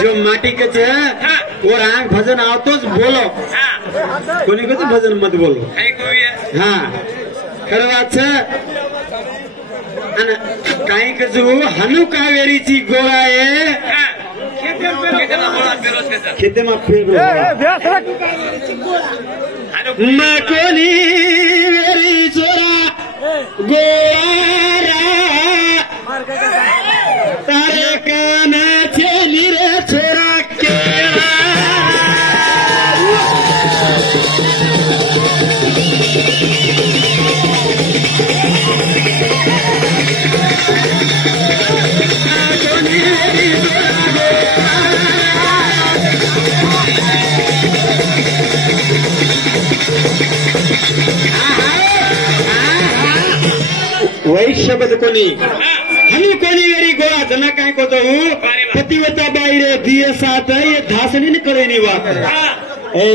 जो माटी के छे वो राग भजन आवतोच बोलो कोणी कधी भजन मत बोलो हाँ खरं વાત છે અને કાઈ કજુ હનુ કાવેરીची गोळा એ ખેતમાં ફેરવો માં કોની વેરી ચોરા ગોળા તારે કાને છેલી રે છોરા કેળા वही शब्द कोणी हनु कोणी वेरी गोळा जना काय कोतो पतिवता बाई रे दिए साथ ये धासणी न करे नी बात ए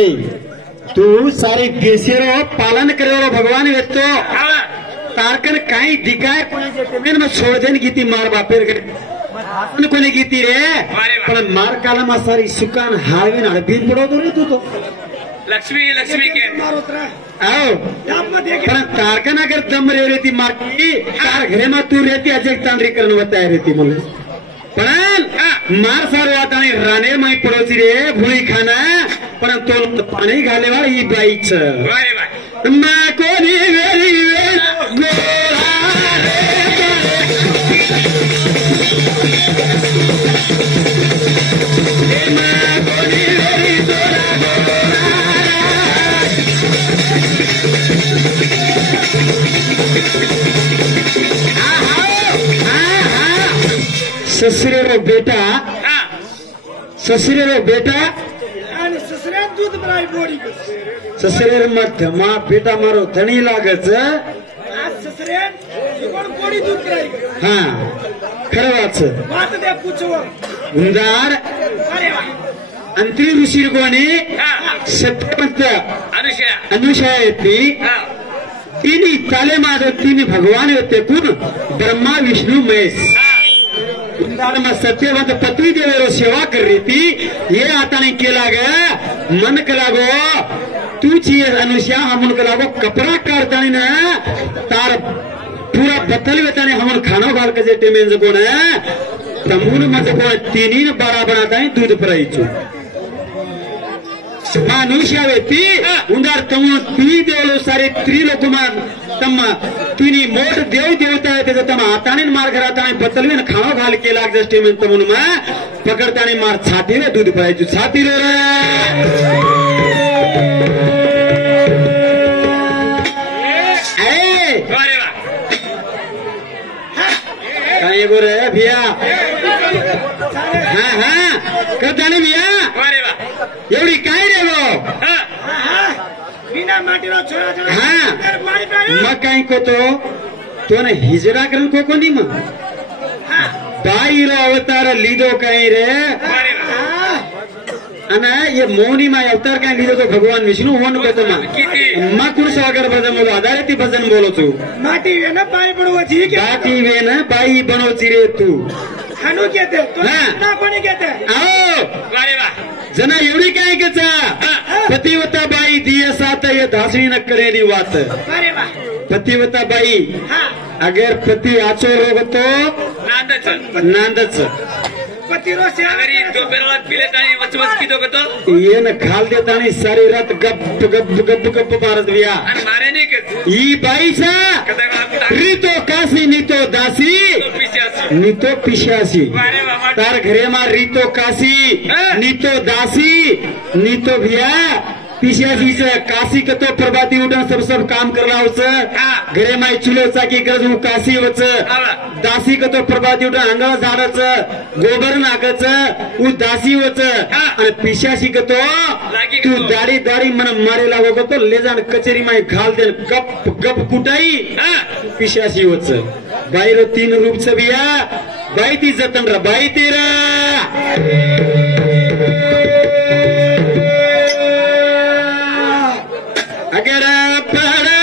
तू सारी देशेरो पालन करेरो भगवान वेतो तारकन काही दिगाय कोणी जमीन में छोड़ देन गीती मार बापेर के हनु कोणी गीती रे पण मार काला मा सारी सुकान हाळवीन हळबीन पडो तो रे तू तो लक्ष्मी लक्ष्मी के आओ पण तारकन अगर दम रे रेती माटी तार घरे में तू रेती अजय तांडरी करन बताय रेती मुले पण मार सारो आता आणि राणे माई पडोची रे भुळी खाना पण तो पाणी घालेवा ही बाईच वारे वारे मा कोणी वेरी गोळा रे मा कोणी वेरी गोळा ससुरे रो बेटा ससुरे रो बेटा ससुरे दूध बनाई बोड़ी ससुरे मत मां बेटा मारो धनी लागच ससुरे बोड़ी दूध कराई हाँ खरं वाच बात दे पूछो उंदार अंतरी ऋषी कोणी सत्यवंत अनुषया येते तिनी ताले माझ तिनी भगवान येते कोण ब्रह्मा विष्णू महेश में सत्यवंत पत्नी देवेरो सेवा कर रही थी ये आता नहीं केला ग मन कला गो तू चाहिए अनुष्या हम उनका लागो कपड़ा काटता नहीं ना तार पूरा बतल बेता नहीं हम खाना घाल के जेटे में जो ना तमुन मत को तीन बड़ा बनाता है दूध पर मानुष्य व्यक्ती उंदार तम ती देवलो सारे त्रिलोकमान तम तिनी मोठ देव देवता आहे त्याचा तम हाताने मार घराताने बतलवे ना खावा घाल के लाग जस्टे में तमुन मा पकडताने मार छाती रे दूध पाहिजे छाती रे ए वारे वाह काय गोरे भैया हां हां करताने भैया वारे वाह एवढी काय रे गो बिना माटीरो छोरा छोरा हाँ मारी प्रायो मग काय तो ने हिजरा करन को कोणी मग बाई रो अवतार लीधो काय रे वारे वाह અને ये मौनी માં अवतार काय लीधो तो भगवान विष्णु होन को तो मां कुण सागर भजन बोलो आधारित भजन बोलो तू माटी वे ना बाई बणो जी के बाटी वे ना बाई बनो चिरे तू हनु कहते तो ना कोणी कहते आओ वारे वाह जना एवढी काय केचा पतिवता बाई दिए साथ ये धासणी न करेली वात वारे वाह पतिवता बाई हां अगर पति आचो रोग तो नांदच पतिरो से अगर ये दो पेरवात पिले तानी वचवच किदो कतो ये न खाल देता नहीं सारी रात गप गप गप गप मारत बिया आणि मारे नहीं के ई बाईचा कदा रीतो काशी नीतो दासी तो पिशासी नीतो पिशासी वारे वाह तार घरे में रीतो काशी नीतो दासी नीतो भिया पिशासी से काशी का तो प्रभाती उठन सब काम कर रहा होच घरे में चुलो चाकी कर वो काशी होच दासी का तो प्रभाती उठन अंगळ झाडच गोबर नाकच वो दासी होच आणि पिशासी का तो तू दाढ़ी दाढ़ी मन मारे लागो को तो ले जान कचेरी में घाल दे गप गप कुटाई पिशासी होच बाई रो तीन रूप से बिया बाई ती जतन रा बाई तेरा अगर पड़ा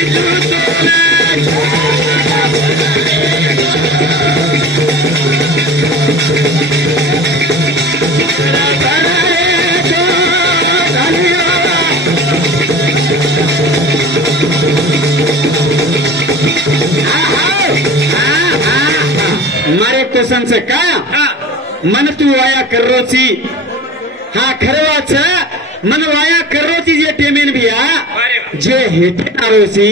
मारे क्वेश्चन से का मन तू वाया कर रोची हाँ खरवाच मन वाया कर रोची जे टेमेन भी जे हेटे नारोची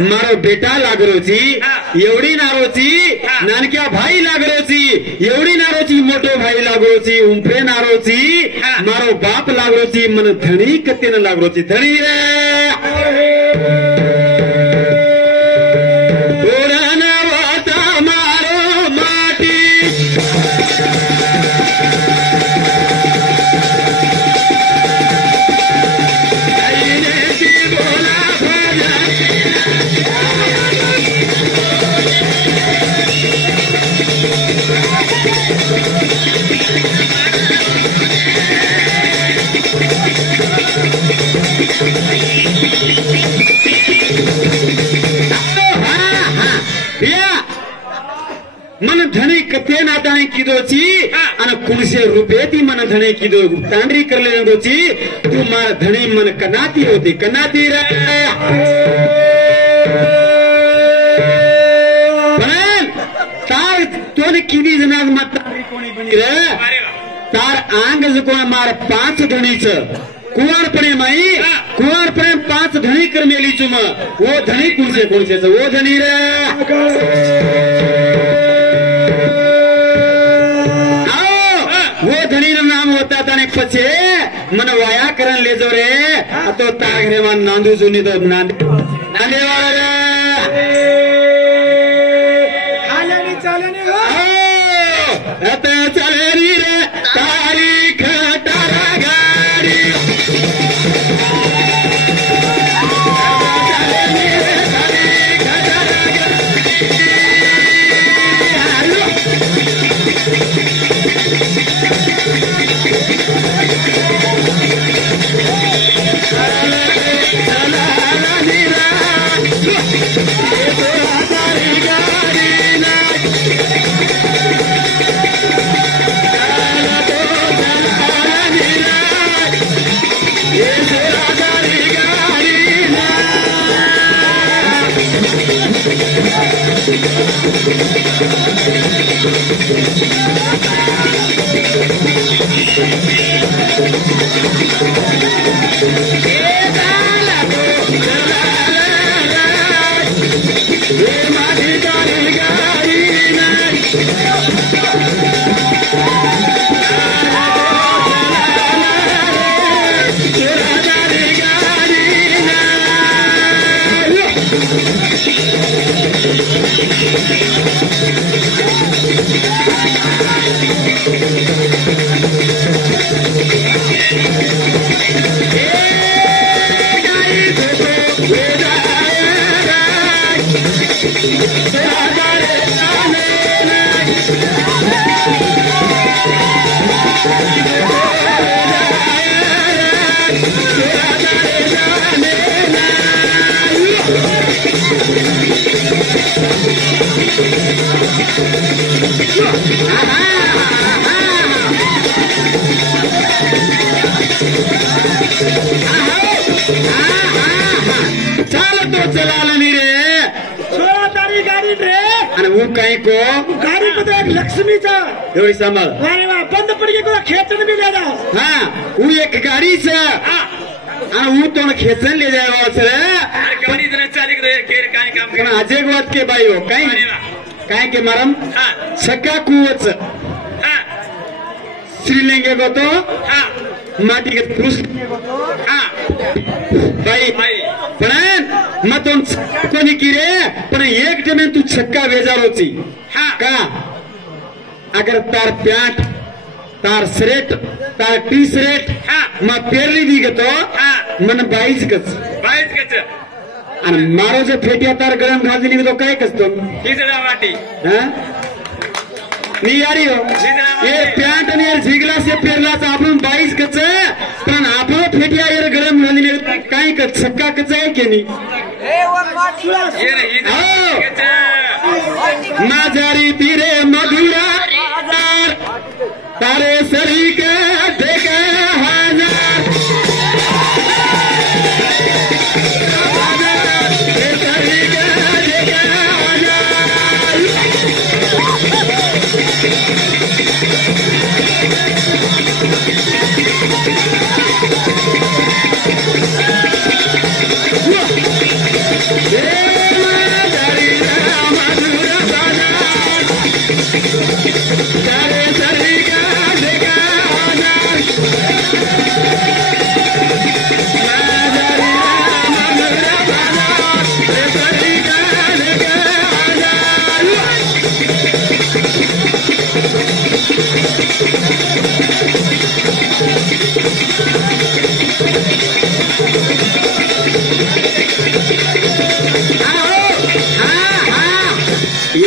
मारो बेटा लागरोची एवढी नारोची नानक्या भाई लागरोची एवढी नारोची मोठो भाई लागरोची उंफे नारोची मारो बाप लागरोची मन धणी कत्तीन लागरोची धणी रे मन धणे कथे नाताने कीधोची आणि 900 रुपये ती मन धणे कीधो तांडरी करले दोची तू मार धणे मन कनाती होती कनाती रे पण तार तोने किती जनाज मत कोणी बनी रे तार आंग कोण मार 5 धणीच कुवारपणे माई कुवारपणे 5 धणी कर मेली चुम वो धणी कोणचे वो धणी रे वो धनी नाम होता था पचे मन वाया करण ले जो रे तो तागरे मान नांदू जुनी तो नांदे वाला रे हालनी चालनी हो आता चलेरी रे तारीख टारा गाडी लक्ष्मीचा एवढी सांभाळ अरे वा बंद पडली तुला खेचण बी ले जाओ हा वो एक गाडीच आणि वो तो खेचण ले जाओ सर गाडी जरा चाली केर काय काम पण अजय बात के बाई हो काय के मरम सका कुवच श्रीलंके को तो माटी के पुरुष बाई पण मग तो कोणी की रे पण एक जमीन तू छक्का वेजारोची का अगर तार प्यांट तार शर्ट तार टी शर्ट मग पेरली दी गतो मन 22 गच आणि मारो जो फेटिया तार गरम घालती निघतो काय कसतो वाटी नी यारी हो ये प्यांट आणि झिगला से पेरलाच आपण 22 गच पण आपण फेटिया यार गरम घालती काय छक्का कच आहे की नाही ये नाही माझारी तीरे मधुरा तारे सरी के देखे हजार सरी के देखे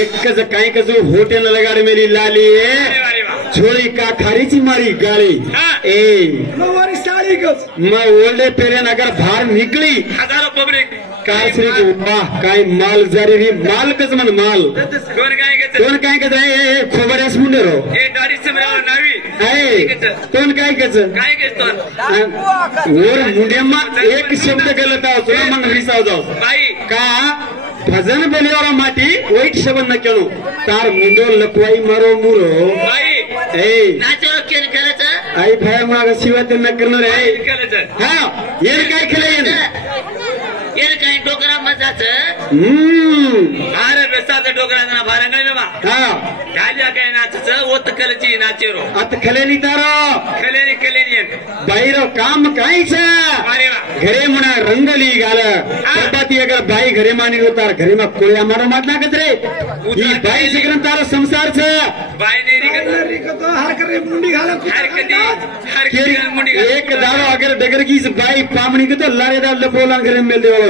एकच काय कस होटेल लगाड मेरी लाली छोड़ी का खारीची मारी गाड़ी ए नऊवारी साडी गच मैं ओल्डे पेरेन अगर बाहर निकली हजारो पब्लिक काय श्री वाह काय माल जारी री माल कस मन माल कोण काय घेत कोण काय कच खोबऱ्यास मुंडे रो हे दाढी समराव नावी कोण काय कच काय घेतो और मुंडेमा एक शब्द गलत आओ तुला मन रिसाव जाओ बाई का भजन बोलेवाला माटी वैट शब्द न केलो तार मुंडो लपवाई मारो मुरो बाई ए नाचो केन करायचं आई भाई माग शिवाय न करणार आहे करायचं हा येर काय केलं येर काय डोकरा मजाचं अरे बेसाचं डोकरा भारांगळे बाबा हा गाल्या काय नाचचं ओत कलची नाचेरो आता खलेनी तारो खलेनी खलेनी बाईरो काम काहीच अरे वा घरे म्हणा रंगली गाल ती अगर बाई घरे मानी होतार घरे मग कोळ्या मारो मात ना रे ही बाई सिकरन तारो संसार छ बाई नाही निघत रिकतो हर करे मुंडी घालत हर कधी मुंडी एक दारो अगर डगर की बाई पामणी के तो लारेदार लपोला घरे मेल देवो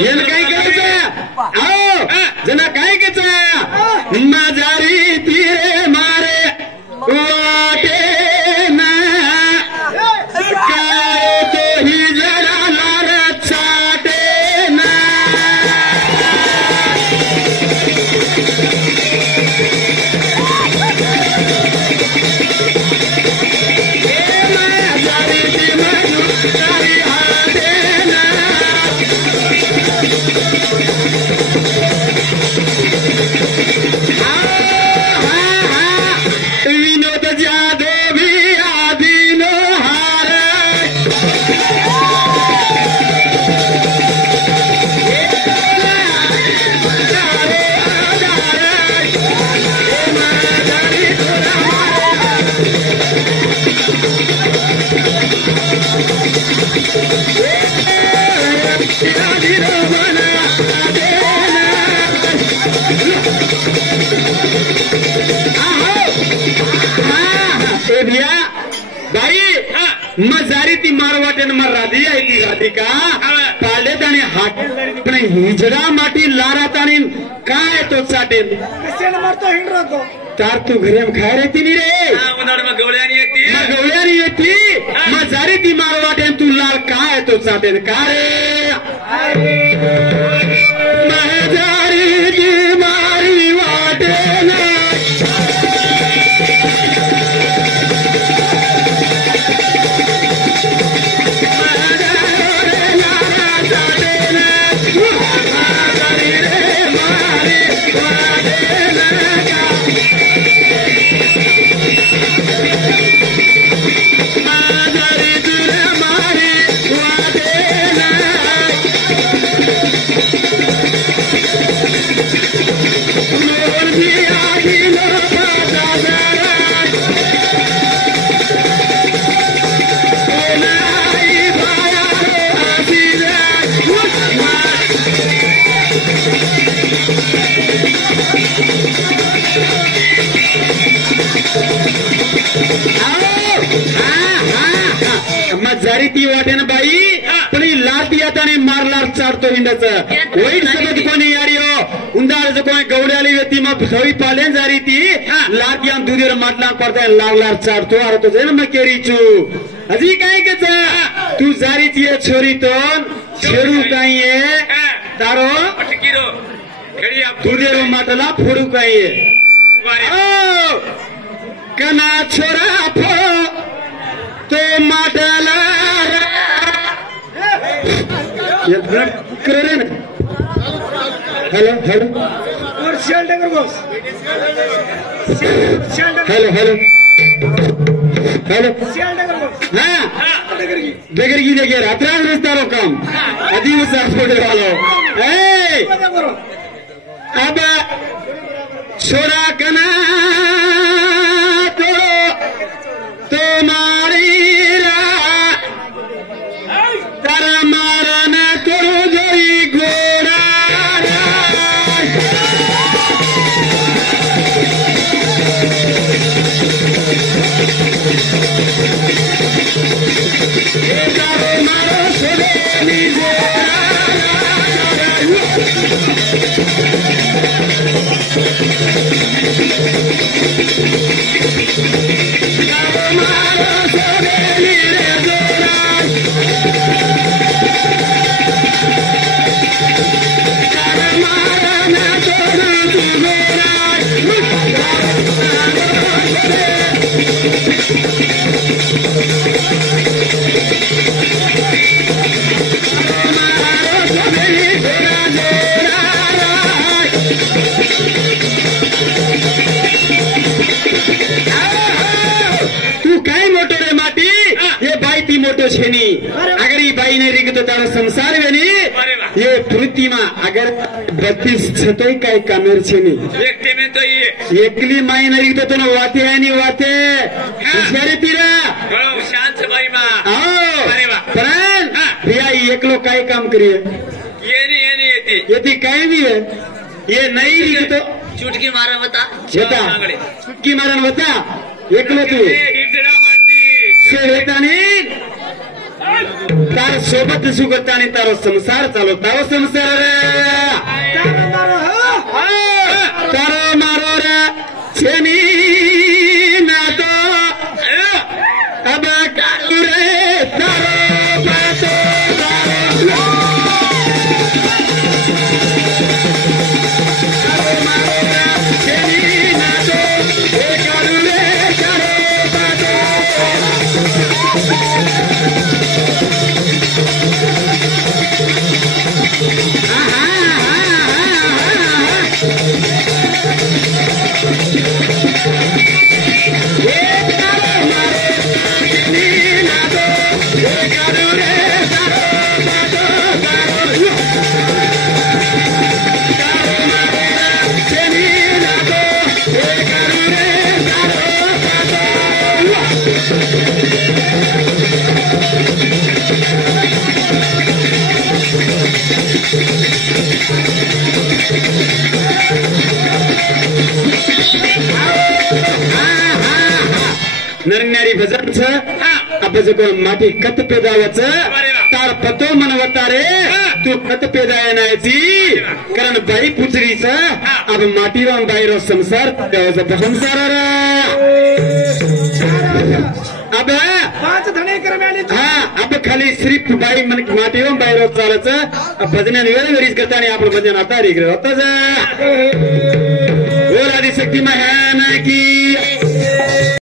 येन काय करायचं आओ जना काय करायचं माझारी तीरे मारे वाटे ना काय तो ही जरा लार चाटे ना माझारी ती माझारी हाते ना विनोद जाधव भी आदिनो हार भैया बाई मजारी ती मारवाटेन मर राधी आहे ती राधिका पालेत आणि हाट पण हिजडा माटी लारात आणि काय तो चाटेल कशाला मारतो हिंडतो तार तू घरी खाय रे ती रे उन्हाळ मग गवळ्यानी येते मग गवळ्यानी येती मजारी ती मारवाटेन तू लाल काय तो चाटेल का रे मजारी ती मारी वाटेल मजारी ती वाटे ना बाई पण लाती आता मारलार चाडतो हिंडाचं वाईट सगळं कोणी यारी हो उंदाळचं कोणी गवड्याली येते मग सवी पाल्यान जारी ती लाती आणि दुधीर माटला पडताय लागलार चाडतो अरे तो ना मग केरीचू अजी काय कच तू जारीची छोरी तो छेडू काही तारो पटकीरो घडी तुझे माटला फोडू काय कना छोरा फोडो तो माटला करे ना हॅलो हॅलो और shelter boss shelter hello hello hello shelter boss हा डगरगी बेगरगी देखिए रात्रान रस्तारो काम अधी मुसा फोड़े वालो ए मजा करो अब छोरा कना तो मारी रा तारा मारना करो जोई घोड़ा तारो मारो सोले नीजे छेनी अगर ये बाई नहीं रही तो तारा संसार में नहीं ये पृथ्वी में अगर 32 छतोई का एक कामेर छेनी एकटे में तो ये एकली माई नहीं तो तुम वाते है नहीं वाते इसमें तीरा बड़ो शांत बाई माँ अरे वाह प्राण भैया एकलो काय काम करिए ये नहीं यदि काय भी है ये नहीं रही तो चुटकी मारा बता चुटकी मारन बता एकलो तू तार सोबत सुगता आणि तारो संसार चालो तारो संसार तारो मारो रे छेनी ना तो अब कालू रे तारो पातो तारो मारो रे छेनी ना तो कालू रे तारो पातो नरनारी भजनच आपण कोण माती कत पेदावाचं तार पतो मनवता रे तू कत पेदाय नायची कारण बाई पुचरीच अब माटीराम बाईरो संसार संसार अब 5 धणे कर मिळाले हा अब खाली सिर्फ बाई मन माटीराम बाईरो चालच भजन वेळेवरीच करता आणि आपण भजन आता रे होता जा आदिशक्ती महान की